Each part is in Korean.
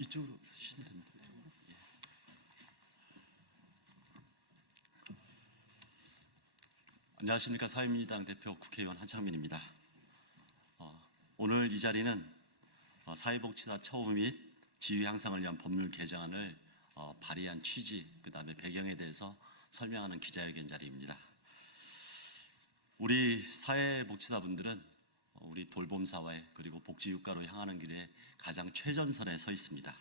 이쪽으로 쓰시면 됩니다. 예. 안녕하십니까. 사회민주당 대표 국회의원 한창민입니다. 오늘 이 자리는 사회복지사 처우 및 지위 향상을 위한 법률 개정안을 발의한 취지, 그 다음에 배경에 대해서 설명하는 기자회견 자리입니다. 우리 사회복지사분들은 우리 돌봄사회 그리고 복지국가로 향하는 길에 가장 최전선에 서 있습니다.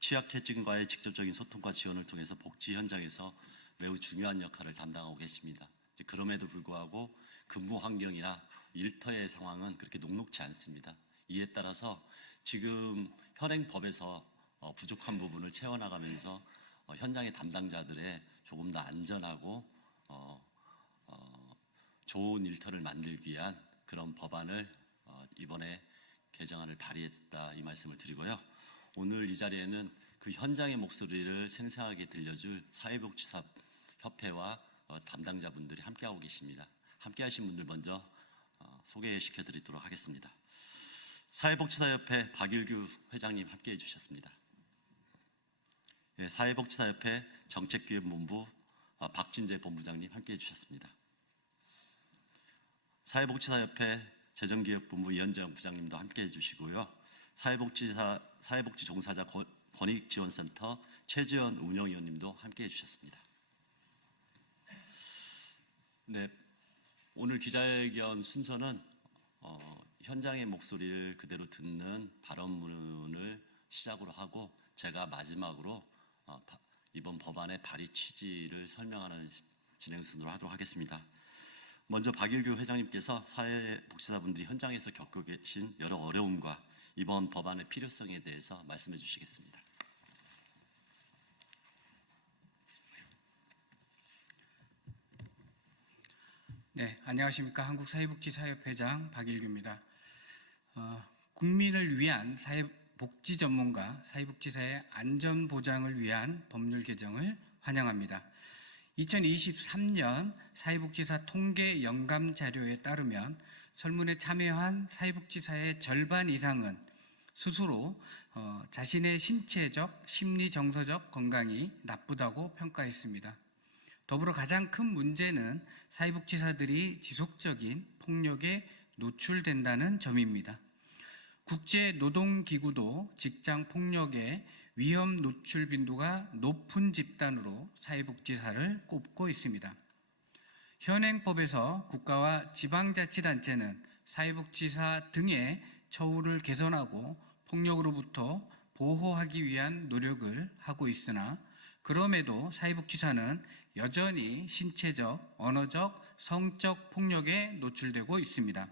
취약계층과의 직접적인 소통과 지원을 통해서 복지 현장에서 매우 중요한 역할을 담당하고 계십니다. 그럼에도 불구하고 근무 환경이나 일터의 상황은 그렇게 녹록지 않습니다. 이에 따라서 지금 현행 법에서 부족한 부분을 채워나가면서 현장의 담당자들의 조금 더 안전하고 좋은 일터를 만들기 위한 그런 법안을 이번에 개정안을 발의했다, 이 말씀을 드리고요. 오늘 이 자리에는 그 현장의 목소리를 생생하게 들려줄 사회복지사 협회와 담당자분들이 함께하고 계십니다. 함께하신 분들 먼저 소개시켜 드리도록 하겠습니다. 사회복지사협회 박일규 회장님 함께해 주셨습니다. 네, 사회복지사협회 정책기획본부 박진재 본부장님 함께해 주셨습니다. 사회복지사협회 재정기획본부 이현정 부장님도 함께해 주시고요. 사회복지종사자 권익지원센터 최지원 운영위원님도 함께해 주셨습니다. 네, 오늘 기자회견 순서는 현장의 목소리를 그대로 듣는 발언문을 시작으로 하고 제가 마지막으로 이번 법안의 발의 취지를 설명하는 진행 순으로 하도록 하겠습니다. 먼저 박일규 회장님께서 사회복지사분들이 현장에서 겪고 계신 여러 어려움과 이번 법안의 필요성에 대해서 말씀해 주시겠습니다. 네, 안녕하십니까. 한국사회복지사협회장 박일규입니다. 국민을 위한 사회복지 전문가, 사회복지사의 안전보장을 위한 법률 개정을 환영합니다. 2023년 사회복지사 통계 영감 자료에 따르면 설문에 참여한 사회복지사의 절반 이상은 스스로 자신의 신체적, 심리, 정서적 건강이 나쁘다고 평가했습니다. 더불어 가장 큰 문제는 사회복지사들이 지속적인 폭력에 노출된다는 점입니다. 국제노동기구도 직장폭력의 위험 노출 빈도가 높은 집단으로 사회복지사를 꼽고 있습니다. 현행법에서 국가와 지방자치단체는 사회복지사 등의 처우를 개선하고 폭력으로부터 보호하기 위한 노력을 하고 있으나 그럼에도 사회복지사는 여전히 신체적, 언어적, 성적 폭력에 노출되고 있습니다.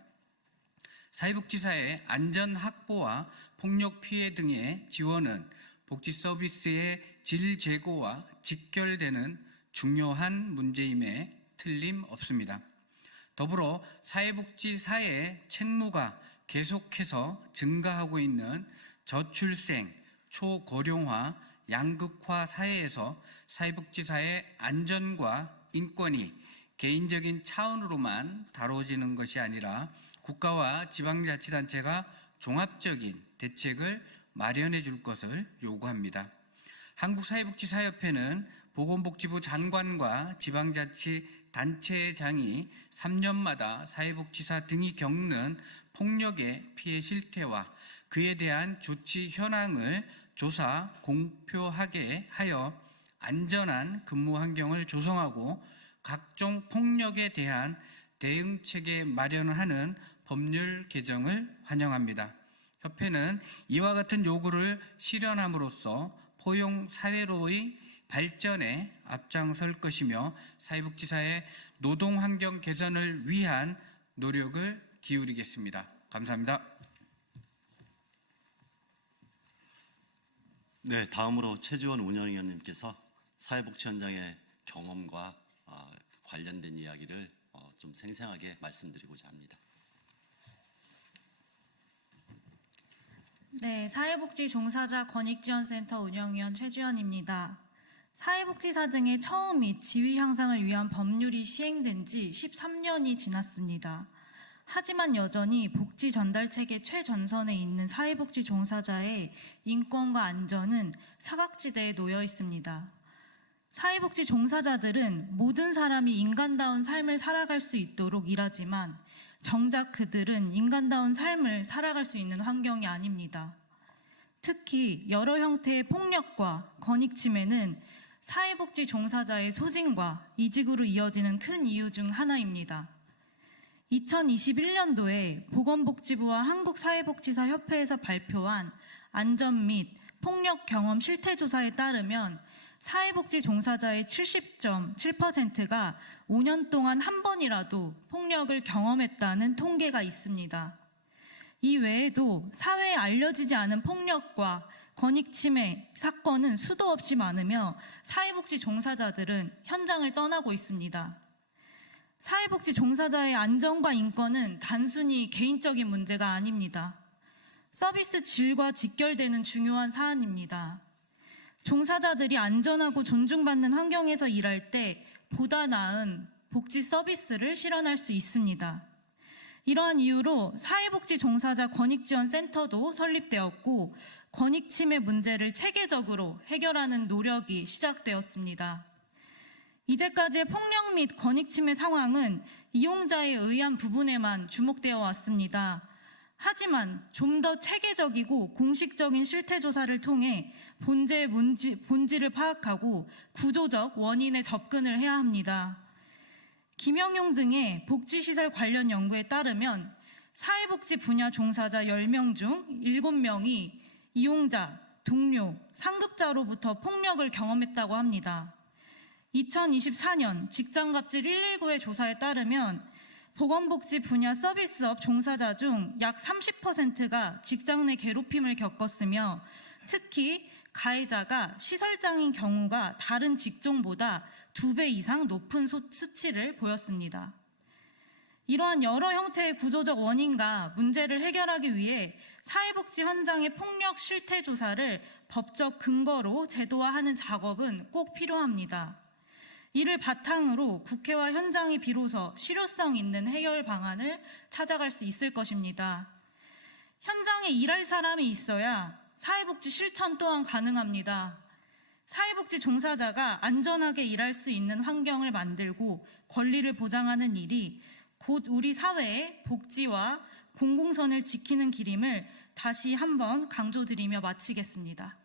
사회복지사의 안전 확보와 폭력 피해 등의 지원은 복지 서비스의 질 제고와 직결되는 중요한 문제임에 틀림없습니다. 더불어 사회복지사의 책무가 계속해서 증가하고 있는 저출생, 초고령화, 양극화 사회에서 사회복지사의 안전과 인권이 개인적인 차원으로만 다뤄지는 것이 아니라 국가와 지방자치단체가 종합적인 대책을 마련해 줄 것을 요구합니다. 한국사회복지사협회는 보건복지부 장관과 지방자치단체장이 3년마다 사회복지사 등이 겪는 폭력의 피해 실태와 그에 대한 조치 현황을 조사, 공표하게 하여 안전한 근무 환경을 조성하고 각종 폭력에 대한 대응체계 마련을 하는 법률 개정을 환영합니다. 협회는 이와 같은 요구를 실현함으로써 포용 사회로의 발전에 앞장설 것이며 사회복지사의 노동환경 개선을 위한 노력을 기울이겠습니다. 감사합니다. 네, 다음으로 최지원 운영위원님께서 사회복지 현장의 경험과 관련된 이야기를 좀 생생하게 말씀드리고자 합니다. 네, 사회복지 종사자 권익지원센터 운영위원 최주연입니다. 사회복지사 등의 처우 및 지위 향상을 위한 법률이 시행된 지 13년이 지났습니다. 하지만 여전히 복지 전달 체계 최전선에 있는 사회복지 종사자의 인권과 안전은 사각지대에 놓여 있습니다. 사회복지 종사자들은 모든 사람이 인간다운 삶을 살아갈 수 있도록 일하지만 정작 그들은 인간다운 삶을 살아갈 수 있는 환경이 아닙니다. 특히 여러 형태의 폭력과 권익침해는 사회복지 종사자의 소진과 이직으로 이어지는 큰 이유 중 하나입니다. 2021년도에 보건복지부와 한국사회복지사협회에서 발표한 안전 및 폭력 경험 실태조사에 따르면 사회복지 종사자의 70.7%가 5년 동안 한 번이라도 폭력을 경험했다는 통계가 있습니다. 이 외에도 사회에 알려지지 않은 폭력과 권익침해 사건은 수도 없이 많으며 사회복지 종사자들은 현장을 떠나고 있습니다. 사회복지 종사자의 안전과 인권은 단순히 개인적인 문제가 아닙니다. 서비스 질과 직결되는 중요한 사안입니다. 종사자들이 안전하고 존중받는 환경에서 일할 때 보다 나은 복지 서비스를 실현할 수 있습니다. 이러한 이유로 사회복지 종사자 권익지원센터도 설립되었고 권익침해 문제를 체계적으로 해결하는 노력이 시작되었습니다. 이제까지의 폭력 및 권익침해 상황은 이용자에 의한 부분에만 주목되어 왔습니다. 하지만 좀 더 체계적이고 공식적인 실태조사를 통해 본질을 파악하고 구조적 원인에 접근을 해야 합니다. 김영용 등의 복지시설 관련 연구에 따르면 사회복지 분야 종사자 10명 중 7명이 이용자, 동료, 상급자로부터 폭력을 경험했다고 합니다. 2024년 직장갑질 119의 조사에 따르면 보건복지 분야 서비스업 종사자 중 약 30%가 직장 내 괴롭힘을 겪었으며 특히 가해자가 시설장인 경우가 다른 직종보다 2배 이상 높은 수치를 보였습니다. 이러한 여러 형태의 구조적 원인과 문제를 해결하기 위해 사회복지 현장의 폭력 실태 조사를 법적 근거로 제도화하는 작업은 꼭 필요합니다. 이를 바탕으로 국회와 현장이 비로소 실효성 있는 해결 방안을 찾아갈 수 있을 것입니다. 현장에 일할 사람이 있어야 사회복지 실천 또한 가능합니다. 사회복지 종사자가 안전하게 일할 수 있는 환경을 만들고 권리를 보장하는 일이 곧 우리 사회의 복지와 공공선을 지키는 길임을 다시 한번 강조드리며 마치겠습니다.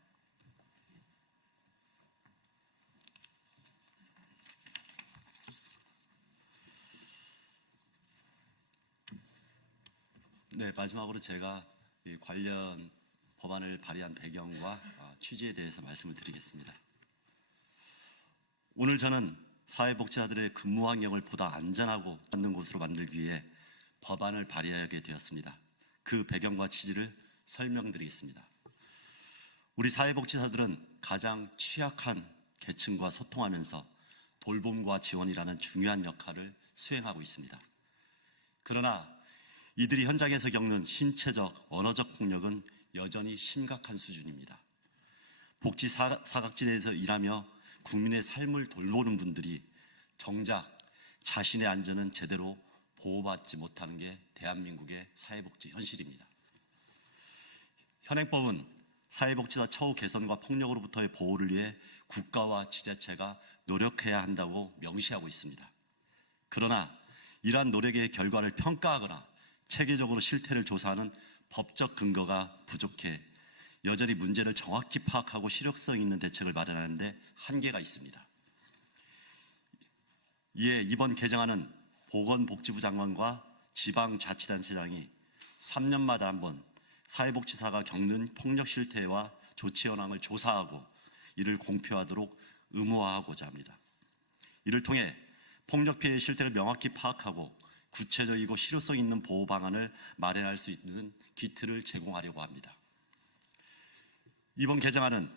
네, 마지막으로 제가 이 관련 법안을 발의한 배경과 취지에 대해서 말씀을 드리겠습니다. 오늘 저는 사회복지사들의 근무 환경을 보다 안전하고 받는 곳으로 만들기 위해 법안을 발의하게 되었습니다. 그 배경과 취지를 설명드리겠습니다. 우리 사회복지사들은 가장 취약한 계층과 소통하면서 돌봄과 지원이라는 중요한 역할을 수행하고 있습니다. 그러나 이들이 현장에서 겪는 신체적, 언어적 폭력은 여전히 심각한 수준입니다. 복지 사각지대에서 일하며 국민의 삶을 돌보는 분들이 정작 자신의 안전은 제대로 보호받지 못하는 게 대한민국의 사회복지 현실입니다. 현행법은 사회복지사 처우 개선과 폭력으로부터의 보호를 위해 국가와 지자체가 노력해야 한다고 명시하고 있습니다. 그러나 이러한 노력의 결과를 평가하거나 체계적으로 실태를 조사하는 법적 근거가 부족해 여전히 문제를 정확히 파악하고 실효성 있는 대책을 마련하는 데 한계가 있습니다. 이에 이번 개정안은 보건복지부 장관과 지방자치단체장이 3년마다 한 번 사회복지사가 겪는 폭력 실태와 조치 현황을 조사하고 이를 공표하도록 의무화하고자 합니다. 이를 통해 폭력 피해의 실태를 명확히 파악하고 구체적이고 실효성 있는 보호 방안을 마련할 수 있는 기틀을 제공하려고 합니다. 이번 개정안은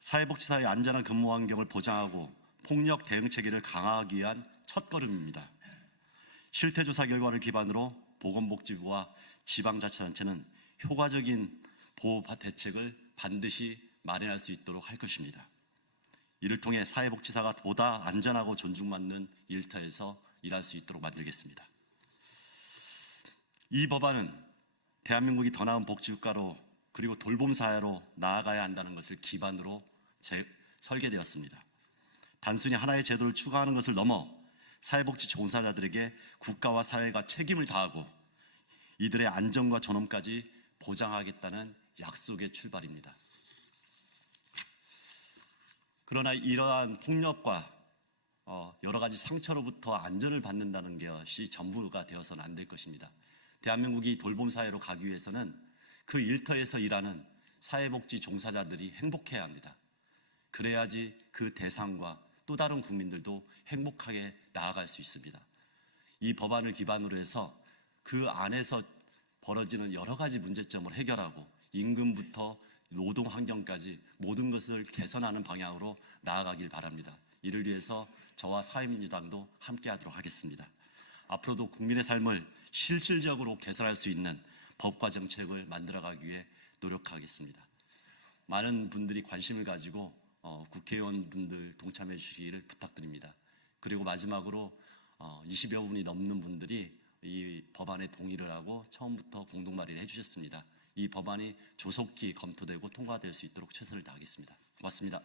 사회복지사의 안전한 근무 환경을 보장하고 폭력 대응 체계를 강화하기 위한 첫걸음입니다. 실태조사 결과를 기반으로 보건복지부와 지방자치단체는 효과적인 보호 대책을 반드시 마련할 수 있도록 할 것입니다. 이를 통해 사회복지사가 보다 안전하고 존중받는 일터에서 일할 수 있도록 만들겠습니다. 이 법안은 대한민국이 더 나은 복지국가로 그리고 돌봄사회로 나아가야 한다는 것을 기반으로 설계되었습니다. 단순히 하나의 제도를 추가하는 것을 넘어 사회복지 종사자들에게 국가와 사회가 책임을 다하고 이들의 안전과 존엄까지 보장하겠다는 약속의 출발입니다. 그러나 이러한 폭력과 여러 가지 상처로부터 안전을 받는다는 것이 전부가 되어서는 안 될 것입니다. 대한민국이 돌봄사회로 가기 위해서는 그 일터에서 일하는 사회복지 종사자들이 행복해야 합니다. 그래야지 그 대상과 또 다른 국민들도 행복하게 나아갈 수 있습니다. 이 법안을 기반으로 해서 그 안에서 벌어지는 여러 가지 문제점을 해결하고 임금부터 노동 환경까지 모든 것을 개선하는 방향으로 나아가길 바랍니다. 이를 위해서 저와 사회민주당도 함께하도록 하겠습니다. 앞으로도 국민의 삶을 실질적으로 개선할 수 있는 법과 정책을 만들어가기 위해 노력하겠습니다. 많은 분들이 관심을 가지고 국회의원분들 동참해 주시기를 부탁드립니다. 그리고 마지막으로 20여 분이 넘는 분들이 이 법안에 동의를 하고 처음부터 공동 발의를 해주셨습니다. 이 법안이 조속히 검토되고 통과될 수 있도록 최선을 다하겠습니다. 고맙습니다.